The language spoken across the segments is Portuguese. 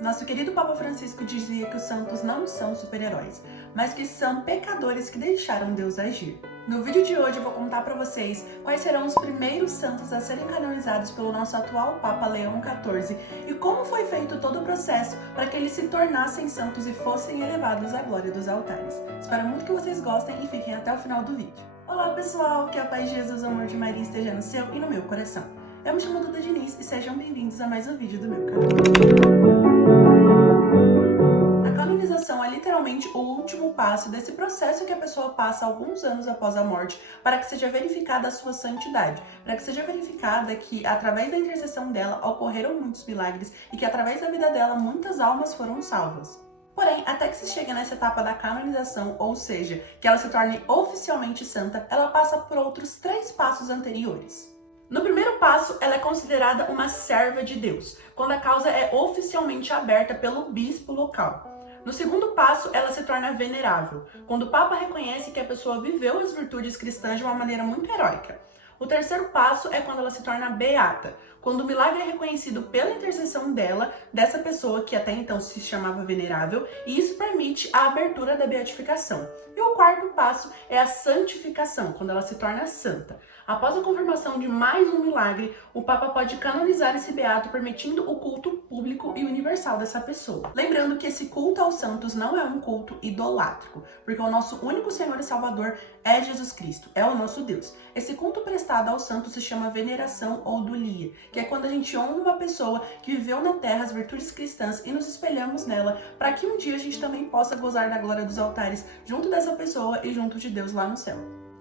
Nosso querido Papa Francisco dizia que os santos não são super-heróis, mas que são pecadores que deixaram Deus agir. No vídeo de hoje eu vou contar para vocês quais serão os primeiros santos a serem canonizados pelo nosso atual Papa Leão XIV e como foi feito todo o processo para que eles se tornassem santos e fossem elevados à glória dos altares. Espero muito que vocês gostem e fiquem até o final do vídeo. Olá pessoal, que a paz de Jesus, o amor de Maria esteja no seu e no meu coração. Eu me chamo Duda Diniz e sejam bem-vindos a mais um vídeo do meu canal. A canonização é literalmente o último passo desse processo que a pessoa passa alguns anos após a morte para que seja verificada a sua santidade, para que seja verificada que através da intercessão dela ocorreram muitos milagres e que através da vida dela muitas almas foram salvas. Porém, até que se chegue nessa etapa da canonização, ou seja, que ela se torne oficialmente santa, ela passa por outros 3 passos anteriores. No primeiro passo, ela é considerada uma serva de Deus, quando a causa é oficialmente aberta pelo bispo local. No segundo passo, ela se torna venerável, quando o Papa reconhece que a pessoa viveu as virtudes cristãs de uma maneira muito heróica. O terceiro passo é quando ela se torna beata, quando o milagre é reconhecido pela intercessão dessa pessoa que até então se chamava venerável, e isso permite a abertura da beatificação. E o quarto passo é a santificação, quando ela se torna santa. Após a confirmação de mais um milagre, o Papa pode canonizar esse beato, permitindo o culto público e universal dessa pessoa. Lembrando que esse culto aos santos não é um culto idolátrico, porque o nosso único Senhor e Salvador é Jesus Cristo, é o nosso Deus. Esse culto prestado aos santos se chama veneração ou dulia, que é quando a gente honra uma pessoa que viveu na terra as virtudes cristãs e nos espelhamos nela, para que um dia a gente também possa gozar da glória dos altares junto dessa pessoa e junto de Deus lá no céu.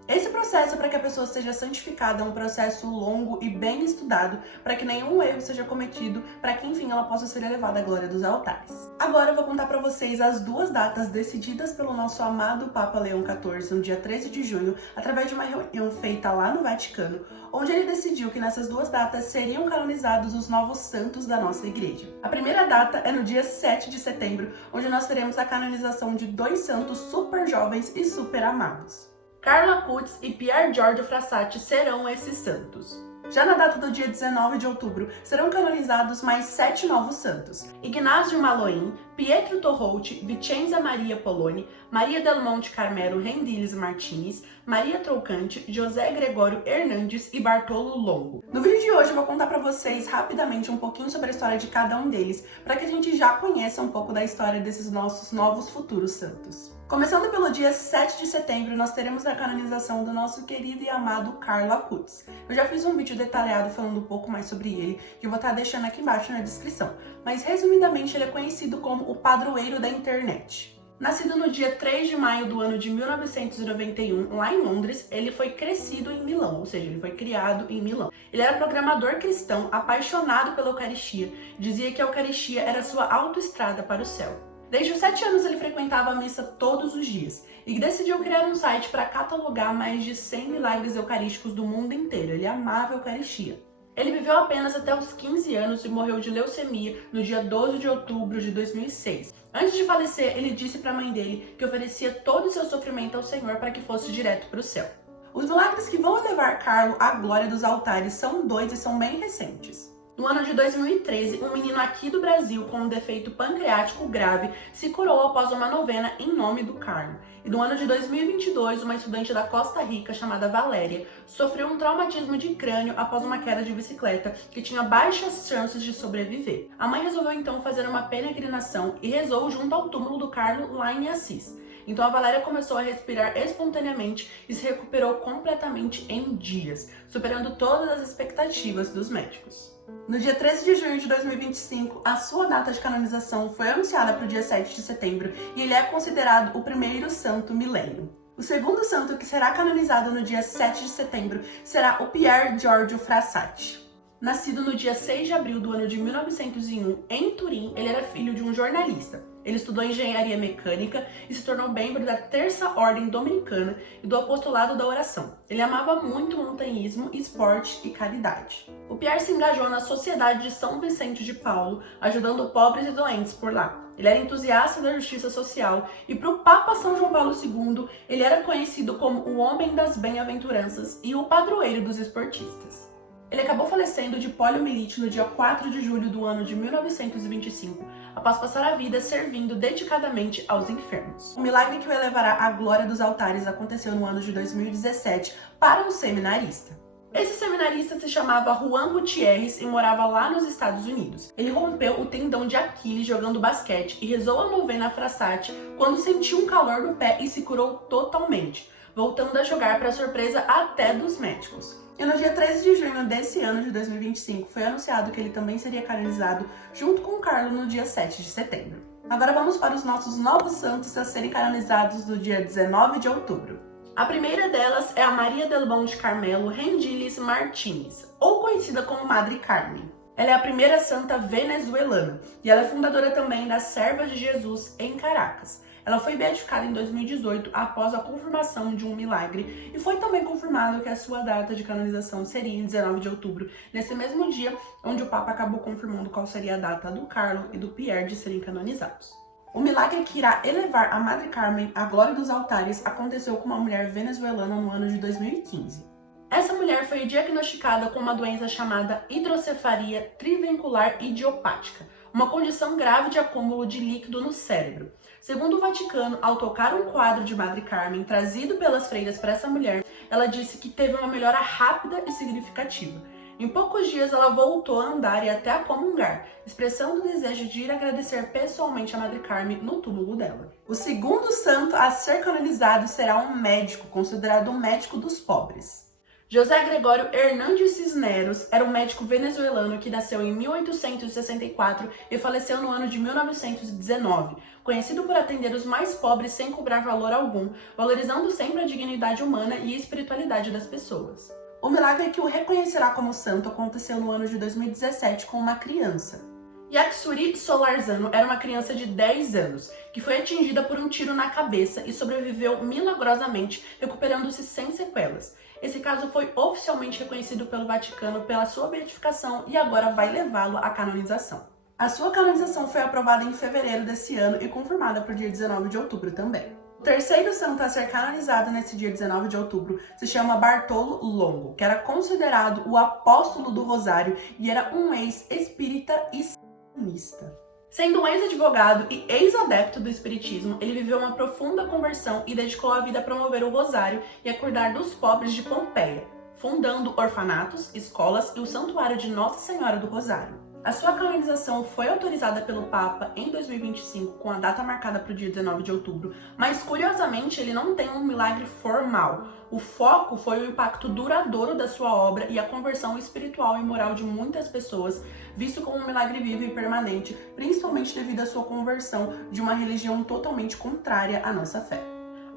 Esse processo para que a pessoa seja santificada é um processo longo e bem estudado para que nenhum erro seja cometido, para que enfim ela possa ser elevada à glória dos altares. Agora eu vou contar para vocês as 2 datas decididas pelo nosso amado Papa Leão XIV no dia 13 de junho, através de uma reunião feita lá no Vaticano, onde ele decidiu que nessas 2 datas seriam canonizados os novos santos da nossa igreja. A primeira data é no dia 7 de setembro, onde nós teremos a canonização de 2 santos super jovens e super amados. Carlo Acutis e Pier Giorgio Frassati serão esses santos. Já na data do dia 19 de outubro, serão canonizados mais 7 novos santos: Ignazio Maloin, Pietro Torroti, Vicenza Maria Poloni, Maria del Monte Carmelo Rendiles Martins, Maria Trocante, José Gregório Hernandes e Bartolo Longo. No vídeo de hoje eu vou contar para vocês rapidamente um pouquinho sobre a história de cada um deles, para que a gente já conheça um pouco da história desses nossos novos futuros santos. Começando pelo dia 7 de setembro, nós teremos a canonização do nosso querido e amado Carlo Acutis. Eu já fiz um vídeo detalhado falando um pouco mais sobre ele, que eu vou estar deixando aqui embaixo na descrição. Mas resumidamente ele é conhecido como o padroeiro da internet. Nascido no dia 3 de maio do ano de 1991, lá em Londres, ele foi crescido em Milão, ou seja, ele foi criado em Milão. Ele era programador cristão, apaixonado pela Eucaristia, dizia que a Eucaristia era sua autoestrada para o céu. Desde os 7 anos ele frequentava a missa todos os dias e decidiu criar um site para catalogar mais de 100 milagres eucarísticos do mundo inteiro. Ele amava a Eucaristia. Ele viveu apenas até os 15 anos e morreu de leucemia no dia 12 de outubro de 2006. Antes de falecer, ele disse para a mãe dele que oferecia todo o seu sofrimento ao Senhor para que fosse direto para o céu. Os milagres que vão levar Carlo à glória dos altares são 2 e são bem recentes. No ano de 2013, um menino aqui do Brasil com um defeito pancreático grave se curou após uma novena em nome do Carlo. E no ano de 2022, uma estudante da Costa Rica chamada Valéria sofreu um traumatismo de crânio após uma queda de bicicleta que tinha baixas chances de sobreviver. A mãe resolveu então fazer uma peregrinação e rezou junto ao túmulo do Carlo lá em Assis. Então a Valéria começou a respirar espontaneamente e se recuperou completamente em dias, superando todas as expectativas dos médicos. No dia 13 de junho de 2025, a sua data de canonização foi anunciada para o dia 7 de setembro e ele é considerado o primeiro santo milênio. O segundo santo que será canonizado no dia 7 de setembro será o Pier Giorgio Frassati. Nascido no dia 6 de abril do ano de 1901, em Turim, ele era filho de um jornalista. Ele estudou engenharia mecânica e se tornou membro da Terça Ordem Dominicana e do Apostolado da Oração. Ele amava muito montanhismo, esporte e caridade. O Pier se engajou na Sociedade de São Vicente de Paulo, ajudando pobres e doentes por lá. Ele era entusiasta da justiça social e para o Papa São João Paulo II, ele era conhecido como o homem das bem-aventuranças e o padroeiro dos esportistas. Ele acabou falecendo de poliomielite no dia 4 de julho do ano de 1925, após passar a vida servindo dedicadamente aos enfermos. O milagre que o elevará à glória dos altares aconteceu no ano de 2017 para um seminarista. Esse seminarista se chamava Juan Gutierrez e morava lá nos Estados Unidos. Ele rompeu o tendão de Aquiles jogando basquete e rezou a novena Frassati quando sentiu um calor no pé e se curou totalmente, voltando a jogar para surpresa até dos médicos. E no dia 13 de junho desse ano de 2025 foi anunciado que ele também seria canonizado junto com Carlo no dia 7 de setembro. Agora vamos para os nossos novos santos a serem canonizados no dia 19 de outubro. A primeira delas é a Maria del Monte Carmelo Rendilis Martínez, ou conhecida como Madre Carmen. Ela é a primeira santa venezuelana e ela é fundadora também das Servas de Jesus em Caracas. Ela foi beatificada em 2018 após a confirmação de um milagre e foi também confirmado que a sua data de canonização seria em 19 de outubro, nesse mesmo dia onde o Papa acabou confirmando qual seria a data do Carlo e do Pierre de serem canonizados. O milagre que irá elevar a Madre Carmen à glória dos altares aconteceu com uma mulher venezuelana no ano de 2015. Essa mulher foi diagnosticada com uma doença chamada hidrocefalia trivencular idiopática, uma condição grave de acúmulo de líquido no cérebro. Segundo o Vaticano, ao tocar um quadro de Madre Carmen trazido pelas freiras para essa mulher, ela disse que teve uma melhora rápida e significativa. Em poucos dias ela voltou a andar e até a comungar, expressando o desejo de ir agradecer pessoalmente a Madre Carmen no túmulo dela. O segundo santo a ser canonizado será um médico, considerado um médico dos pobres. José Gregório Hernández Cisneros era um médico venezuelano que nasceu em 1864 e faleceu no ano de 1919, conhecido por atender os mais pobres sem cobrar valor algum, valorizando sempre a dignidade humana e a espiritualidade das pessoas. O milagre que o reconhecerá como santo aconteceu no ano de 2017 com uma criança. Yaxuri Solarzano era uma criança de 10 anos, que foi atingida por um tiro na cabeça e sobreviveu milagrosamente, recuperando-se sem sequelas. Esse caso foi oficialmente reconhecido pelo Vaticano pela sua beatificação e agora vai levá-lo à canonização. A sua canonização foi aprovada em fevereiro desse ano e confirmada para o dia 19 de outubro também. O terceiro santo a ser canonizado nesse dia 19 de outubro se chama Bartolo Longo, que era considerado o apóstolo do Rosário e era um ex-espírita e satanista. Sendo um ex-advogado e ex-adepto do espiritismo, ele viveu uma profunda conversão e dedicou a vida a promover o Rosário e a cuidar dos pobres de Pompeia, fundando orfanatos, escolas e o Santuário de Nossa Senhora do Rosário. A sua canonização foi autorizada pelo Papa em 2025, com a data marcada para o dia 19 de outubro, mas curiosamente ele não tem um milagre formal. O foco foi o impacto duradouro da sua obra e a conversão espiritual e moral de muitas pessoas, visto como um milagre vivo e permanente, principalmente devido à sua conversão de uma religião totalmente contrária à nossa fé.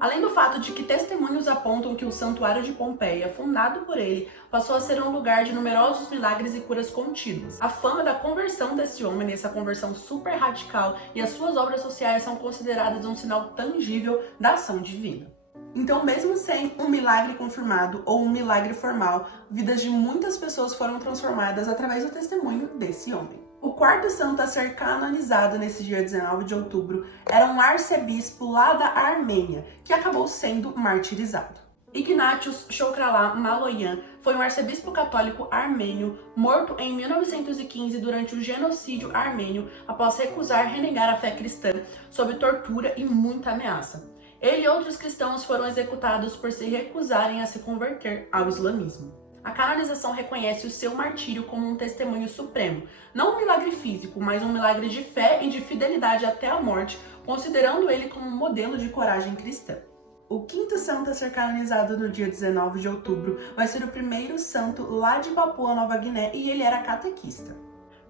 Além do fato de que testemunhos apontam que o Santuário de Pompeia, fundado por ele, passou a ser um lugar de numerosos milagres e curas contínuas. A fama da conversão desse homem, essa conversão super radical, e as suas obras sociais são consideradas um sinal tangível da ação divina. Então, mesmo sem um milagre confirmado ou um milagre formal, vidas de muitas pessoas foram transformadas através do testemunho desse homem. O quarto santo a ser canonizado nesse dia 19 de outubro era um arcebispo lá da Armênia, que acabou sendo martirizado. Ignatius Chokralá Maloyan foi um arcebispo católico armênio morto em 1915 durante o genocídio armênio após recusar renegar a fé cristã sob tortura e muita ameaça. Ele e outros cristãos foram executados por se recusarem a se converter ao islamismo. A canonização reconhece o seu martírio como um testemunho supremo, não um milagre físico, mas um milagre de fé e de fidelidade até a morte, considerando ele como um modelo de coragem cristã. O quinto santo a ser canonizado no dia 19 de outubro vai ser o primeiro santo lá de Papua Nova Guiné e ele era catequista.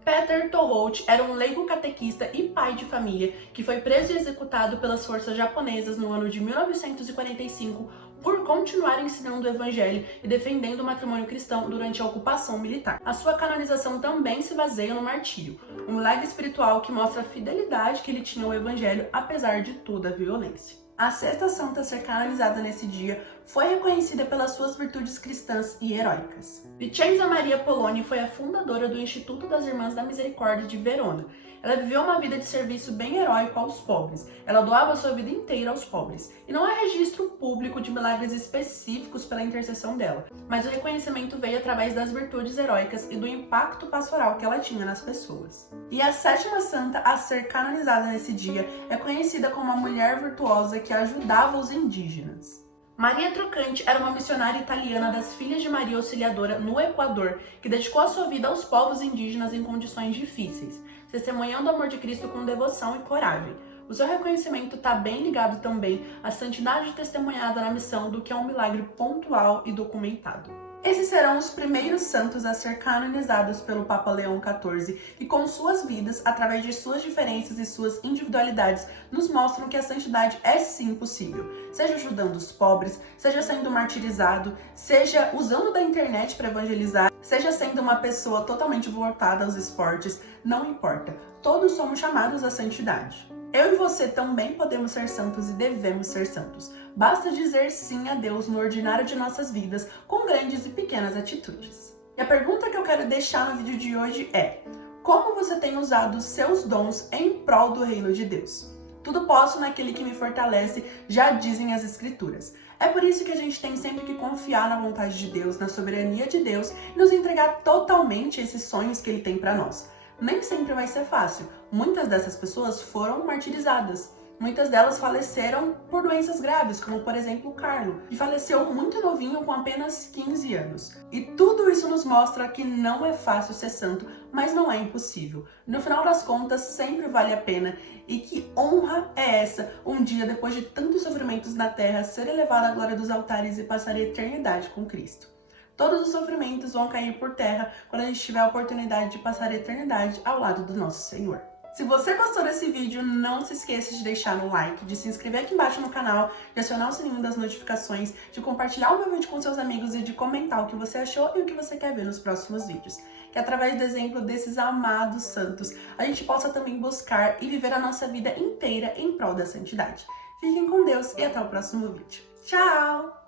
Peter Torholt era um leigo catequista e pai de família que foi preso e executado pelas forças japonesas no ano de 1945 por continuar ensinando o evangelho e defendendo o matrimônio cristão durante a ocupação militar. A sua canonização também se baseia no martírio, um milagre espiritual que mostra a fidelidade que ele tinha ao evangelho apesar de toda a violência. A sexta santa a ser canonizada nesse dia foi reconhecida pelas suas virtudes cristãs e heróicas. Vicenza Maria Poloni foi a fundadora do Instituto das Irmãs da Misericórdia de Verona. Ela viveu uma vida de serviço bem heróico aos pobres. Ela doava sua vida inteira aos pobres. E não há registro público de milagres específicos pela intercessão dela, mas o reconhecimento veio através das virtudes heróicas e do impacto pastoral que ela tinha nas pessoas. E a sétima santa a ser canonizada nesse dia é conhecida como a mulher virtuosa que ajudava os indígenas. Maria Trocante era uma missionária italiana das Filhas de Maria Auxiliadora no Equador, que dedicou a sua vida aos povos indígenas em condições difíceis, testemunhando o amor de Cristo com devoção e coragem. O seu reconhecimento está bem ligado também à santidade testemunhada na missão do que é um milagre pontual e documentado. Esses serão os primeiros santos a ser canonizados pelo Papa Leão XIV, que com suas vidas, através de suas diferenças e suas individualidades, nos mostram que a santidade é sim possível. Seja ajudando os pobres, seja sendo martirizado, seja usando da internet para evangelizar, seja sendo uma pessoa totalmente voltada aos esportes, não importa. Todos somos chamados à santidade. Eu e você também podemos ser santos e devemos ser santos. Basta dizer sim a Deus no ordinário de nossas vidas, com grandes e pequenas atitudes. E a pergunta que eu quero deixar no vídeo de hoje é: como você tem usado os seus dons em prol do reino de Deus? Tudo posso naquele que me fortalece, já dizem as Escrituras. É por isso que a gente tem sempre que confiar na vontade de Deus, na soberania de Deus e nos entregar totalmente a esses sonhos que Ele tem para nós. Nem sempre vai ser fácil. Muitas dessas pessoas foram martirizadas. Muitas delas faleceram por doenças graves, como por exemplo o Carlo, que faleceu muito novinho com apenas 15 anos. E tudo isso nos mostra que não é fácil ser santo, mas não é impossível. No final das contas, sempre vale a pena. E que honra é essa, um dia depois de tantos sofrimentos na terra, ser elevado à glória dos altares e passar a eternidade com Cristo. Todos os sofrimentos vão cair por terra quando a gente tiver a oportunidade de passar a eternidade ao lado do nosso Senhor. Se você gostou desse vídeo, não se esqueça de deixar um like, de se inscrever aqui embaixo no canal, de acionar o sininho das notificações, de compartilhar o meu vídeo com seus amigos e de comentar o que você achou e o que você quer ver nos próximos vídeos. Que através do exemplo desses amados santos, a gente possa também buscar e viver a nossa vida inteira em prol da santidade. Fiquem com Deus e até o próximo vídeo. Tchau!